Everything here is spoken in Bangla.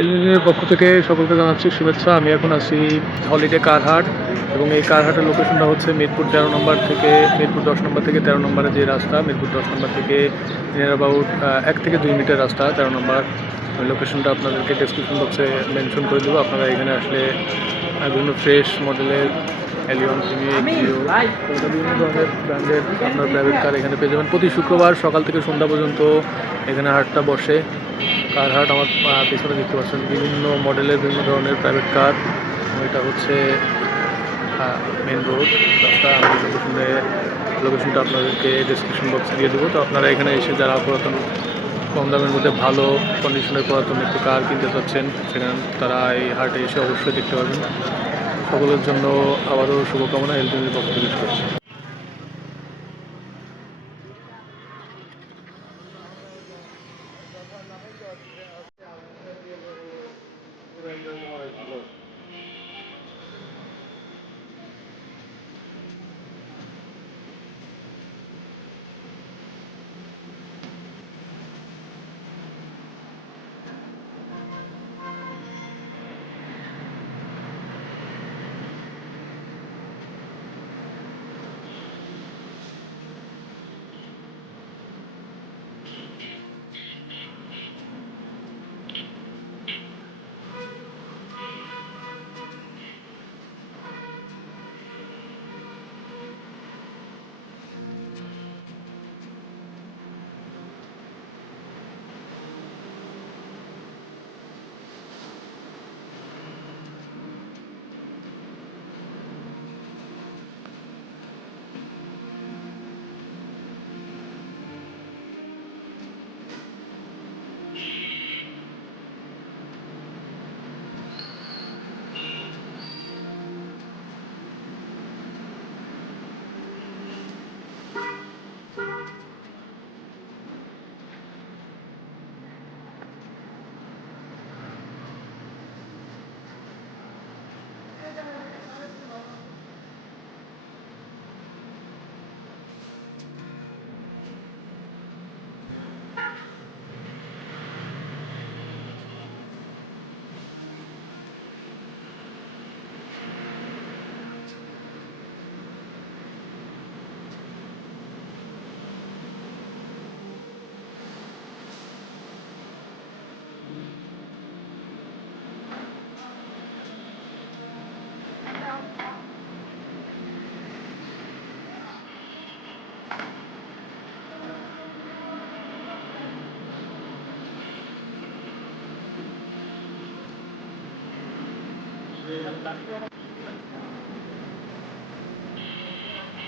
এলএনের পক্ষ থেকে সকলকে জানাচ্ছি শুভেচ্ছা। আমি এখন আছি হলিডে কারহাট এবং এই কারহাটের লোকেশনটা হচ্ছে মিরপুর 13 নম্বর থেকে মিরপুর 10 নম্বর থেকে 13 নম্বরে যে রাস্তা, মিরপুর 10 নম্বর থেকে নিয়ার অ্যাবাউট 1 থেকে 2 মিনিটের রাস্তা 13 নম্বর। ওই লোকেশনটা আপনাদেরকে ডেসক্রিপশন বক্সে মেনশন করে দেবো। আপনারা এখানে আসলে বিভিন্ন ফ্রেশ মডেলের এলিয়ন, প্রিমিও, বিভিন্ন ধরনের ব্র্যান্ডের আপনার প্রাইভেট কার এখানে পেয়ে যাবেন। প্রতি শুক্রবার সকাল থেকে সন্ধ্যা পর্যন্ত এখানে হাটটা বসে। কার হাট আমার পেছনে দেখতে পাচ্ছেন বিভিন্ন মডেলের বিভিন্ন ধরনের প্রাইভেট কার। এটা হচ্ছে মেন রোড রাস্তা। আমি লোকেশনটা আপনাদেরকে ডিসক্রিপশন বক্সে দিয়ে দেবো। তো আপনারা এখানে এসে যারা পুরাতন কম দামের মধ্যে ভালো কন্ডিশনের পুরাতন একটু কার কিনতে চাচ্ছেন, সেখানে তারা এই হাটে এসে অবশ্যই দেখতে পাবেন। সকলের জন্য আবারও শুভকামনা এলটিভির পক্ষ থেকে।